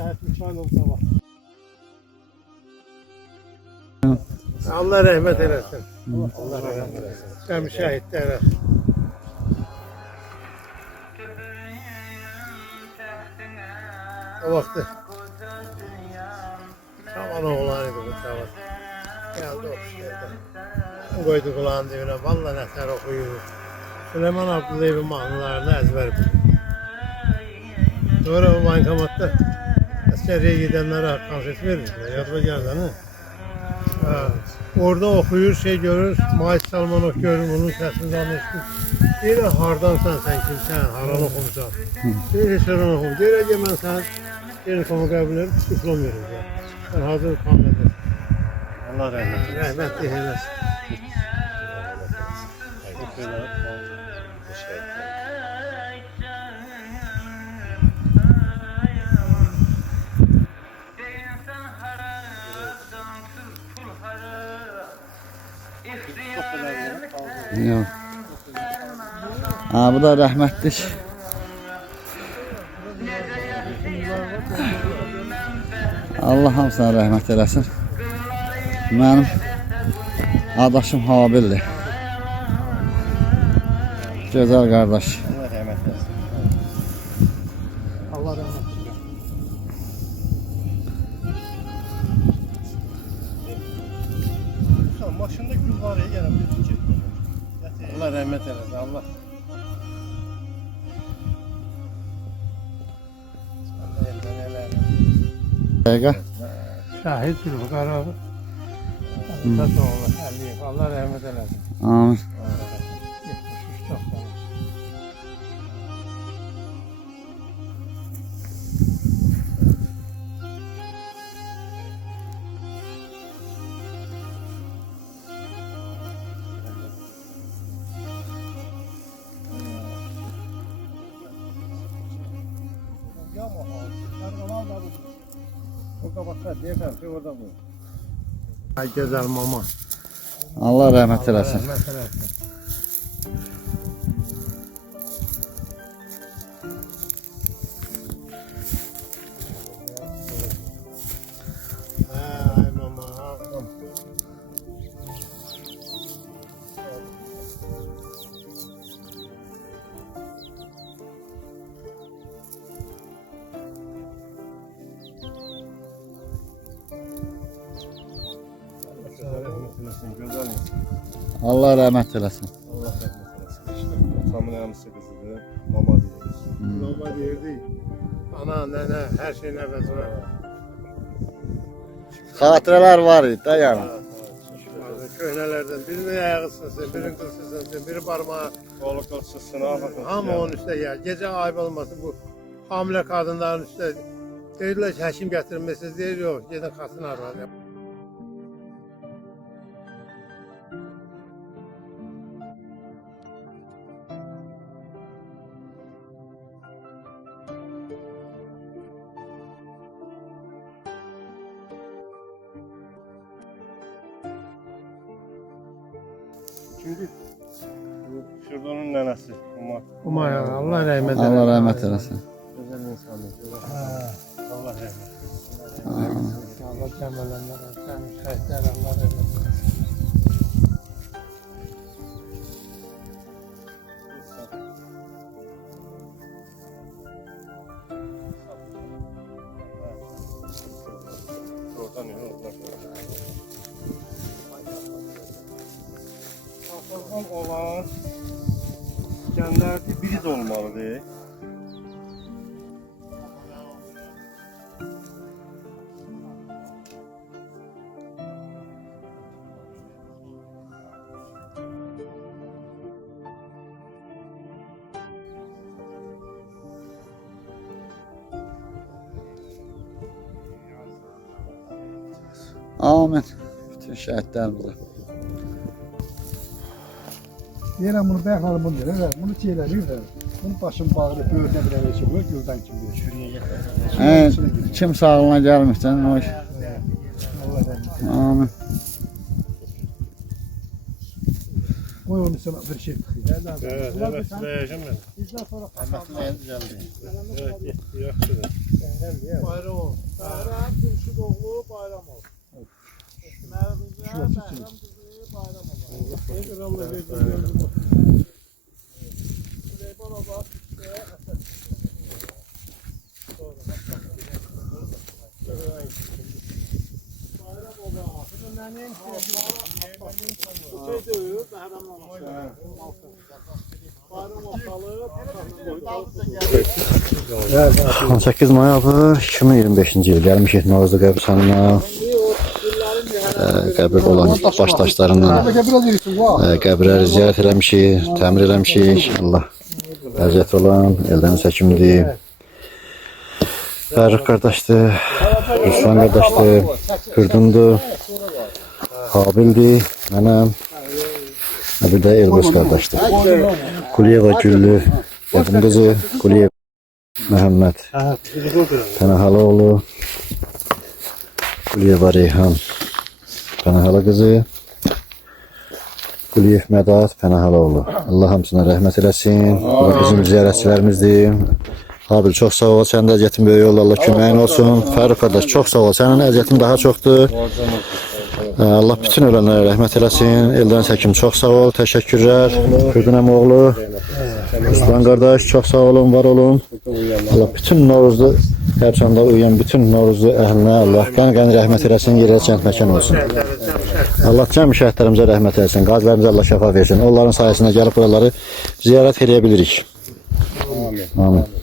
Şəhid Mikhailov da var. Allah rəhmət eləsin. Allah rəhmət eləsin. Cəmi şəhidlərə. O vaxtı Şaban oğlan idi bu çavat. Geldi oxşayırdı. Qoydu qulağın dibinə. Valla nətər oxuyur. Süleyman Abdüleyevin mahnılarını əzbər bilir. Sonra o bankomatda əskəriyə gedənlərə konfet verirdi. Yadıma gəldi, ha? Orada oxuyur, şey görür, Mahit Salmanov görür, onun səsini danışdır. Deyir, hardansan sən, kimsən, haran oxumsan? Deyir, heç haran oxum. Deyir, mən sən telefonu qəbul edib, diplom verir. Sən hazır tam edir. Allah rəhmət eylesin. Rəhmət eylesin. Yok. Bu da rəhmətlik. Allah hamısına rəhmət eləsin. Mənim adaşım Habildir. Gözəl qardaş. Allah rəhmət eylesin. Allah rəhmət eylesin. Maşında gül var ya, gələm bir çək. Allah rəhmət eləsin, Allah. Dəqiqə. Şahid Zülfüqarov. Allah rəhmət eləsin. Amin. 73-90. Ay gözəl mama. Allah rəhmət eləsin. Rəhmət eləsin. Ay mama, ağlam. Allah rəhmət eləsin. Allah rəhmət eləsin. Atamın əmisi qızıdır, mama deyir. Mama deyirdi. Ana, nənə, hər şeyin əvəzinə. Xatirələr var idi da yəni. Köhnələrdən birinin ayağı sınırsın, birinin qılsı sınırsın, biri parmağı. Qolu qılsızsın, hamı onun üstə gəlir. Gecə ayıb olmasın bu hamilə qadınların üstə. Deyirlər ki, həkim gətirmişsiniz, deyir, yox, gedin xasın arvadı. Çünkü Şırdanın nənəsi Umay, Allah rəhmət eləsin. Allah rəhmət eləsin. Gözəl insandır. Allah rəhmət eləsin. Amin. Allah cəmələnlər olsun. Şəhidlər Allah rəhmət eləsin. Oradan Sağlam olan genlərdə biriz olmalıdır. Amin. Bütün şəhidlərimizə. Deyirəm bunu bəyəxalı bunu deyir, bunu çeyləlir də. Bunu başın bağlı böyrünə bir əvəsi qoyur, göldən kimi bir şürüyə gətirir. Kim sağlığına gəlmişsən, o iş. Allah rəhmət. Amin. Qoy onu sana bir şey tıxıyır. Evet, evet, bəyəcəm mən. Bizdən sonra Evet, yaxşıdır. Bayram ol. Bayram, Gülşid oğlu bayram ol. şurası için. Allah versin. Evet. 18 may ayı 2025-ci il gəlmişik Novruzlu qəbirstanına. Qəbir olan başdaşlarından Bəlkə biraz yerisin va. qəbirləri ziyarət eləmişik, təmir eləmişik. Allah əziyyət olan Eldəniz həkimdir. Fərruq qardaşdır, Ruslan qardaşdır, Kürdümdür, Habildir, mənəm. Bir də Elböz qardaşdır. Quliyeva Güllü, Qədim qızı, Quliyev Məhəmməd Pənahaloğlu, Quliyeva Reyhan Pənahalı qızı, Quliyev Mədat Pənahaloğlu. Allah hamısına rəhmət eləsin. Bu da bizim ziyarətçilərimizdir. Habil çox sağ ol, sənin də əziyyətin böyük oldu, Allah köməyin olsun. Fərruq qardaş çox sağ ol, sənin əziyyətin daha çoxdur. Allah bütün ölənlərə rəhmət eləsin. Eldəniz həkim çox sağ ol, təşəkkürlər. Kürdünəm oğlu, Ruslan qardaş çox sağ olun, var olun. Allah bütün Novruzlu, Qəbirstanda uyuyan bütün Novruzlu əhlinə Allah qan rəhmət eləsin, yerə cənnət məkan olsun. Allah cəmi şəhidlərimizə rəhmət eləsin, qazilərimizə Allah şəfa versin. Onların sayəsində gəlib buraları ziyarət edə bilirik. Amin.